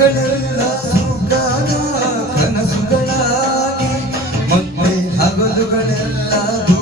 ننڙي نڙو داو